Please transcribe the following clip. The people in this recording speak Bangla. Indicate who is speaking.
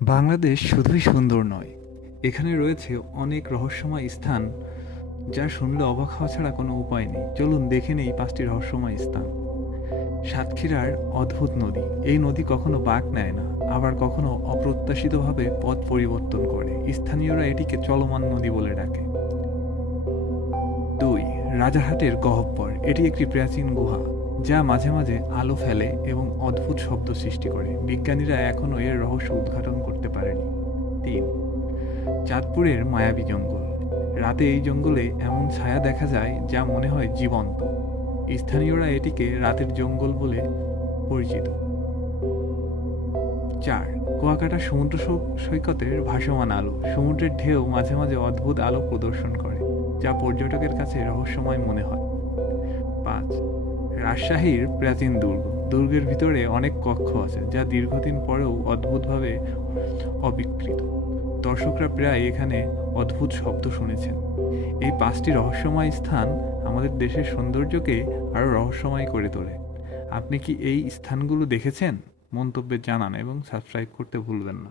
Speaker 1: বাংলাদেশ শুধুই সুন্দর নয়, এখানে রয়েছে অনেক রহস্যময় স্থান যা শুনলে অবাক হওয়া ছাড়া কোনো উপায় নেই। চলুন দেখে নেই পাঁচটি রহস্যময় স্থান। সাতক্ষীরার অদ্ভুত নদী। এই নদী কখনো বাঁক নেয় না, আবার কখনো অপ্রত্যাশিতভাবে পথ পরিবর্তন করে। স্থানীয়রা এটিকে চলমান নদী বলে ডাকে। দুই, রাজারহাটের গহব্বর। এটি একটি প্রাচীন গুহা। যা মাঝে মাঝে আলো ফেলে এবং অদ্ভুত শব্দ সৃষ্টি করে। বিজ্ঞানীরা এখনও এর রহস্য উদ্ঘাটন করতে পারেনি। তিন, চাঁদপুরের মায়াবী জঙ্গল। রাতে এই জঙ্গলে এমন ছায়া দেখা যায় যা মনে হয় জীবন্ত। স্থানীয়রা এটিকে রাতের জঙ্গল বলে পরিচিত। চার, কুয়াকাটা সমুদ্র সৈকতের ভাসমান আলো। সমুদ্রের ঢেউ মাঝে মাঝে অদ্ভুত আলো প্রদর্শন করে, যা পর্যটকের কাছে রহস্যময় মনে হয়। পাঁচ রাজশাহীর প্রাচীন দুর্গ। দুর্গের ভিতরে অনেক কক্ষ আছে, যা দীর্ঘদিন পরেও অদ্ভুতভাবে অবিকৃত। দর্শকরা প্রায় এখানে অদ্ভুত শব্দ শুনেছেন। এই পাঁচটি রহস্যময় স্থান আমাদের দেশের সৌন্দর্যকে আরও রহস্যময় করে তোলে। আপনি কি এই স্থানগুলো দেখেছেন? মন্তব্যে জানান এবং সাবস্ক্রাইব করতে ভুলবেন না।